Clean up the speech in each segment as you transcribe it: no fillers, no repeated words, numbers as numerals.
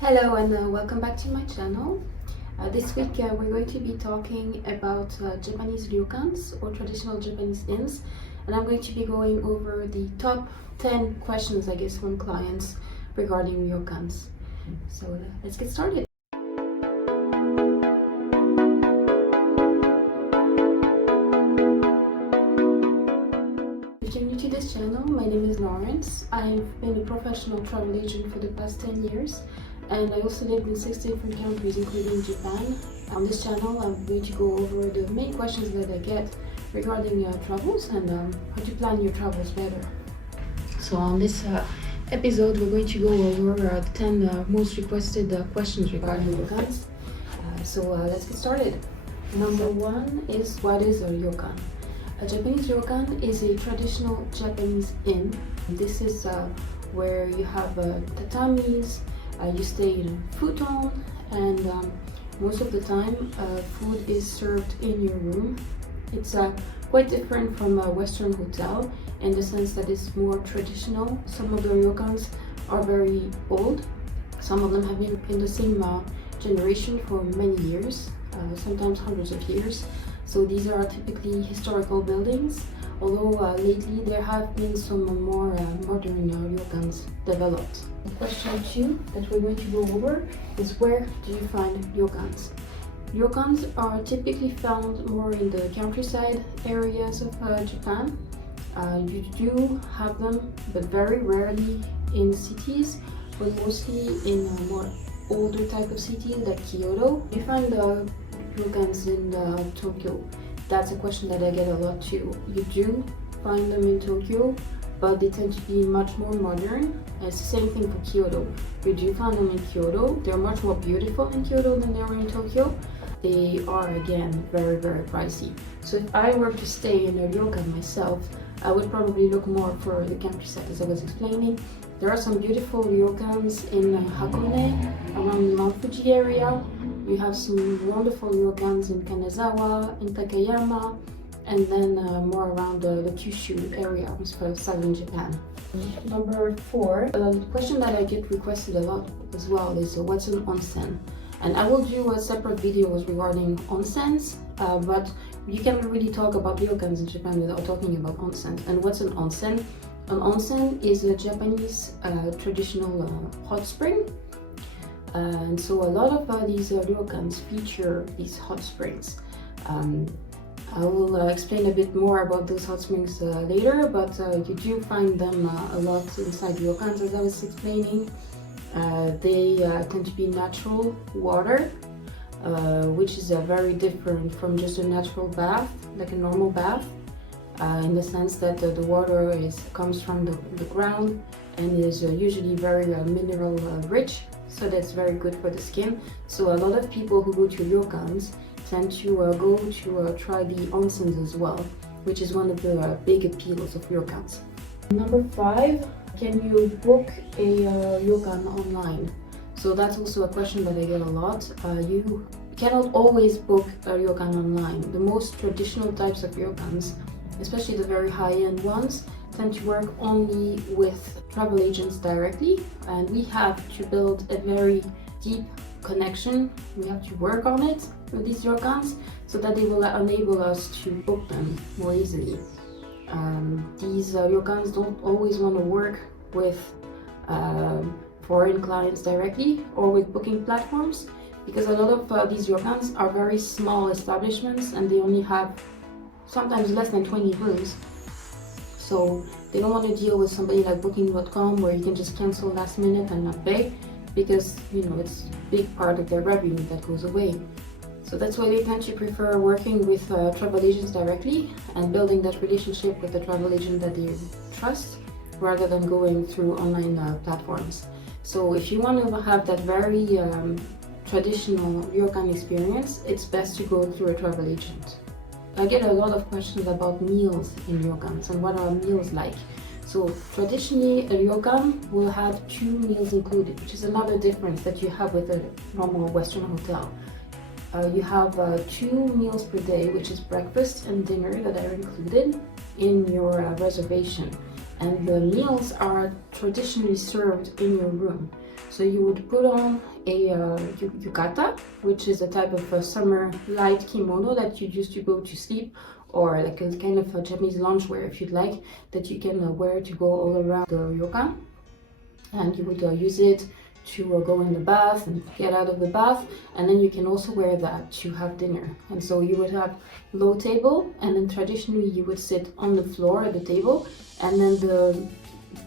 Hello and welcome back to my channel. This week we're going to be talking about Japanese ryokans or traditional Japanese inns, and I'm going to be going over the top 10 questions I guess from clients regarding ryokans. So let's get started. If you're new to this channel, my name is Lawrence. I've been a professional travel agent for the past 10 years. And I also lived in 6 different countries, including Japan. On this channel, I'm going to go over the main questions that I get regarding travels and how to plan your travels better. So on this episode, we're going to go over the 10 most requested questions regarding ryokans. Let's get started. Number 1 is, what is a ryokan? A Japanese ryokan is a traditional Japanese inn. This is where you have tatamis. You stay in a futon, and most of the time food is served in your room. It's quite different from a Western hotel in the sense that it's more traditional. Some of the ryokans are very old. Some of them have been in the same generation for many years, sometimes hundreds of years. So these are typically historical buildings, although lately there have been some more modern ryokans developed. Question 2 that we're going to go over is, where do you find ryokans? Ryokans are typically found more in the countryside areas of Japan. You do have them, but very rarely in cities, but mostly in more older type of cities like Kyoto. You find ryokans in Tokyo. That's a question that I get a lot too. You do find them in Tokyo, but they tend to be much more modern. It's the same thing for Kyoto. You do find them in Kyoto. They're much more beautiful in Kyoto than they are in Tokyo. They are, again, very, very pricey. So if I were to stay in a ryokan myself, I would probably look more for the countryside, as I was explaining. There are some beautiful ryokans in Hakone, around the Mount Fuji area. You have some wonderful ryokans in Kanazawa, in Takayama, and then more around the Kyushu area for southern Japan. Number 4, a question that I get requested a lot as well is, what's an onsen? And I will do a separate videos regarding onsens, but you can't really talk about ryokans in Japan without talking about onsens. And what's an onsen? An onsen is a Japanese traditional hot spring. And so a lot of these ryokans feature these hot springs. I will explain a bit more about those hot springs later, but you do find them a lot inside ryokans, as I was explaining. They tend to be natural water, which is very different from just a natural bath, like a normal bath, in the sense that the water comes from the ground and is usually very mineral rich, so that's very good for the skin. So a lot of people who go to ryokans tend to go to try the onsens as well, which is one of the big appeals of ryokans. Number 5, can you book a ryokan online? So that's also a question that I get a lot. You cannot always book a ryokan online. The most traditional types of ryokans, especially the very high-end ones, tend to work only with travel agents directly, and we have to build a very deep connection. We have to work on it with these ryokans so that they will enable us to book them more easily. These ryokans don't always want to work with foreign clients directly or with booking platforms, because a lot of these ryokans are very small establishments and they only have sometimes less than 20 rooms. So they don't want to deal with somebody like booking.com where you can just cancel last minute and not pay, because it's a big part of their revenue that goes away. So that's why they tend to prefer working with travel agents directly and building that relationship with the travel agent that they trust, rather than going through online platforms. So if you want to have that very traditional ryokan experience, it's best to go through a travel agent. I get a lot of questions about meals in ryokans and what are meals like. So traditionally, a ryokan will have 2 meals included, which is another difference that you have with a normal Western hotel. You have 2 meals per day, which is breakfast and dinner, that are included in your reservation. And the meals are traditionally served in your room. So you would put on a yukata, which is a type of summer light kimono that you use to go to sleep, or like a kind of a Japanese loungewear, if you'd like, that you can wear to go all around the ryokan. And you would use it to go in the bath and get out of the bath, and then you can also wear that to have dinner. And so you would have low table, and then traditionally you would sit on the floor at the table, and then the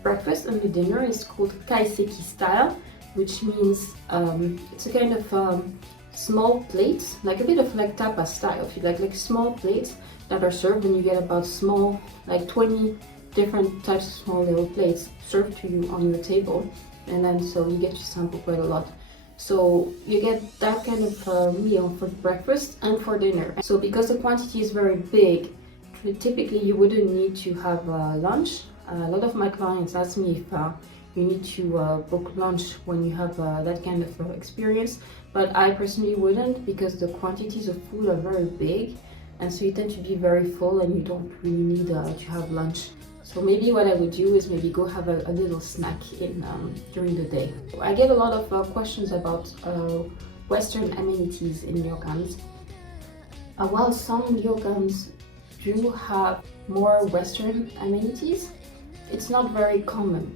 breakfast and the dinner is called kaiseki style, which means it's a kind of small plates, like a bit of like tapas style, if you like small plates that are served, and you get about small, like 20 different types of small little plates served to you on your table. And then so you get to sample quite a lot. So you get that kind of meal for breakfast and for dinner. So because the quantity is very big, typically you wouldn't need to have lunch. A lot of my clients ask me if you need to book lunch when you have that kind of experience, but I personally wouldn't, because the quantities of food are very big, and so you tend to be very full and you don't really need to have lunch. So maybe what I would do is maybe go have a little snack in during the day. I get a lot of questions about Western amenities in ryokans. While some ryokans do have more Western amenities, it's not very common.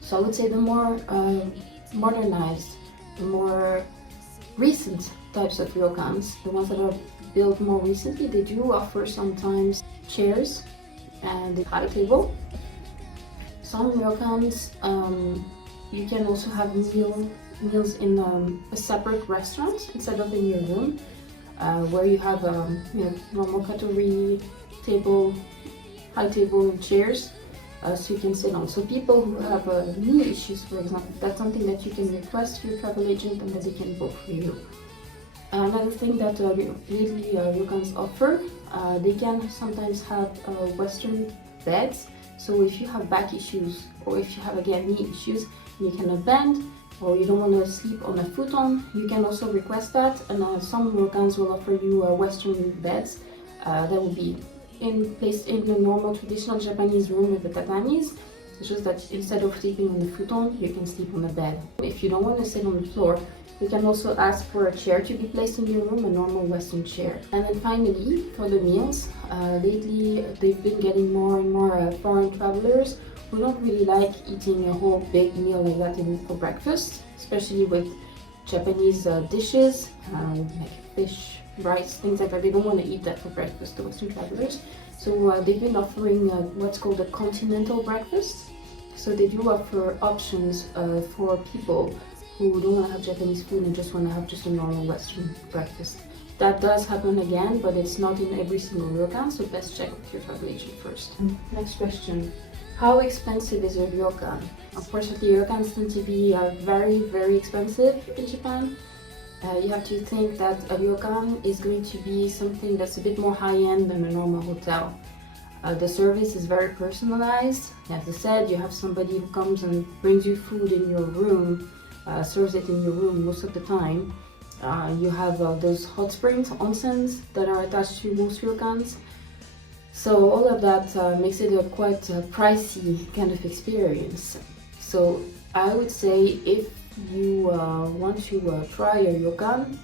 So I would say the more modernized, the more recent types of ryokans, the ones that are built more recently, they do offer sometimes chairs and a high table. Some ryokans, you can also have meals in a separate restaurant instead of in your room, where you have normal katori table, high table and chairs, so you can sit on. So people who have knee issues, for example, that's something that you can request to your travel agent and that they can book for you. Another thing that lately ryokans offer, they can sometimes have Western beds. So if you have back issues, or if you have again knee issues, you cannot bend, or you don't want to sleep on a futon, you can also request that. And some ryokans will offer you Western beds that will be placed in the normal traditional Japanese room with the tatamis. It's just that instead of sleeping on the futon, you can sleep on the bed. If you don't want to sit on the floor, you can also ask for a chair to be placed in your room, a normal Western chair. And then finally, for the meals, lately they've been getting more and more foreign travelers who don't really like eating a whole big meal like that for breakfast, especially with Japanese dishes, like fish, rice, things like that. They don't want to eat that for breakfast, the Western travelers. So they've been offering what's called a continental breakfast. So they do offer options for people who don't want to have Japanese food and just want to have just a normal Western breakfast. That does happen again, but it's not in every single ryokan, so best check with your travel agent first. Next question. How expensive is a ryokan? Unfortunately, ryokans tend to be very, very expensive in Japan. You have to think that a ryokan is going to be something that's a bit more high-end than a normal hotel. The service is very personalized. As I said, you have somebody who comes and brings you food in your room, serves it in your room most of the time. You have those hot springs, onsens, that are attached to most ryokans. So all of that makes it a quite pricey kind of experience. So I would say if you want to try a ryokan,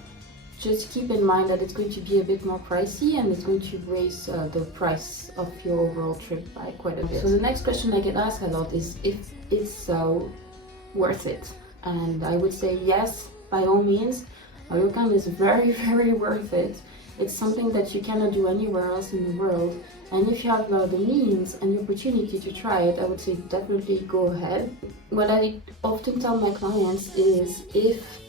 just keep in mind that it's going to be a bit more pricey and it's going to raise the price of your overall trip by quite a bit. So the next question I get asked a lot is if it's worth it. And I would say yes, by all means. A ryokan is very, very worth it. It's something that you cannot do anywhere else in the world. And if you have the means and the opportunity to try it, I would say definitely go ahead. What I often tell my clients is if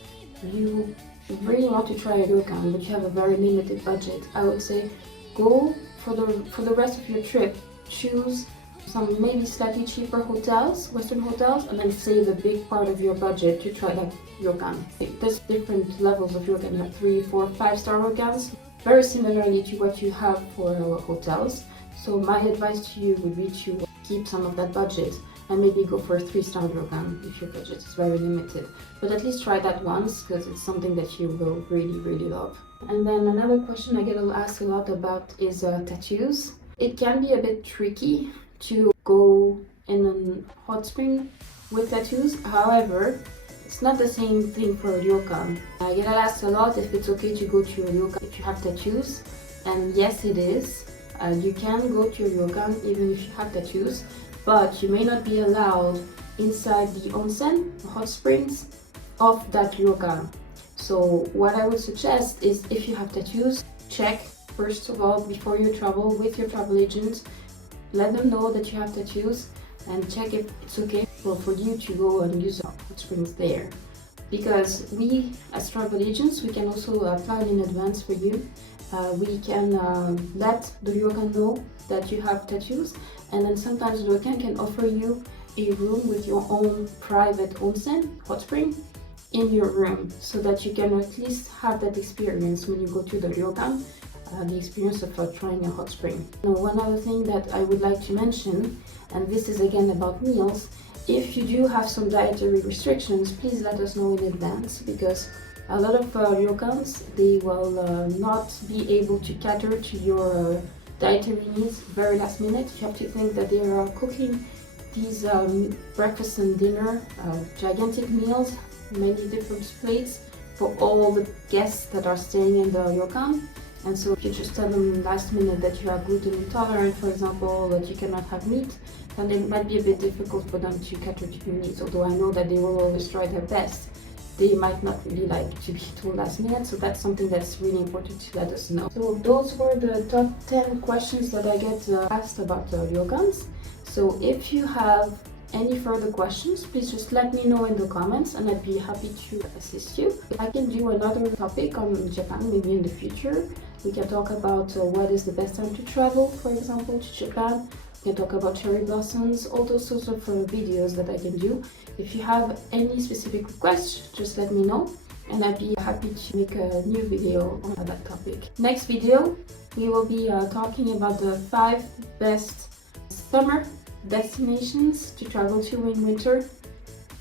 you really want to try a ryokan but you have a very limited budget, I would say go for the rest of your trip. Choose some maybe slightly cheaper hotels, Western hotels, and then save a big part of your budget to try that ryokan. There's different levels of ryokan. You have 3, 4, 5-star ryokans, very similarly to what you have for hotels. So my advice to you would be to keep some of that budget and maybe go for a 3-star ryokan if your budget is very limited. But at least try that once, because it's something that you will really, really love. And then another question I get asked a lot about is tattoos. It can be a bit tricky to go in a hot spring with tattoos. However, It's not the same thing for Ryokan. I get asked a lot if it's okay to go to a Ryokan if you have tattoos, and yes it is. You can go to a Ryokan even if you have tattoos, but you may not be allowed inside the onsen, the hot springs, of that Ryokan. So what I would suggest is, if you have tattoos, check first of all before you travel with your travel agent. Let them know that you have tattoos and check if it's okay for you to go and use hot springs there. Because we as travel agents, we can also plan in advance for you. We can let the Ryokan know that you have tattoos, and then sometimes the Ryokan can offer you a room with your own private onsen, hot spring, in your room, so that you can at least have that experience when you go to the Ryokan, the experience of trying a hot spring. Now, one other thing that I would like to mention, and this is again about meals, if you do have some dietary restrictions, please let us know in advance, because a lot of Ryokans, they will not be able to cater to your dietary needs very last minute. You have to think that they are cooking these breakfast and dinner, gigantic meals, many different plates for all the guests that are staying in the Ryokan. And so if you just tell them last minute that you are gluten intolerant, for example, that you cannot have meat, then it might be a bit difficult for them to cater to your needs. Although I know that they will always try their best, they might not really like to be told last minute, so that's something that's really important to let us know. So those were the top 10 questions that I get asked about Ryokans. So if you have any further questions, please just let me know in the comments and I'd be happy to assist you. I can do another topic on Japan maybe in the future. We can talk about what is the best time to travel, for example, to Japan. We can talk about cherry blossoms, all those sorts of videos that I can do. If you have any specific requests, just let me know and I'd be happy to make a new video on that topic. Next video, we will be talking about the 5 best summer destinations to travel to in winter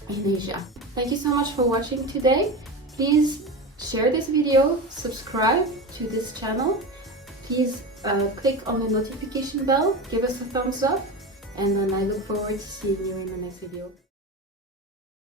in Asia. Thank you so much for watching today. Please share this video, subscribe to this channel. Please click on the notification bell, give us a thumbs up, and then I look forward to seeing you in the next video.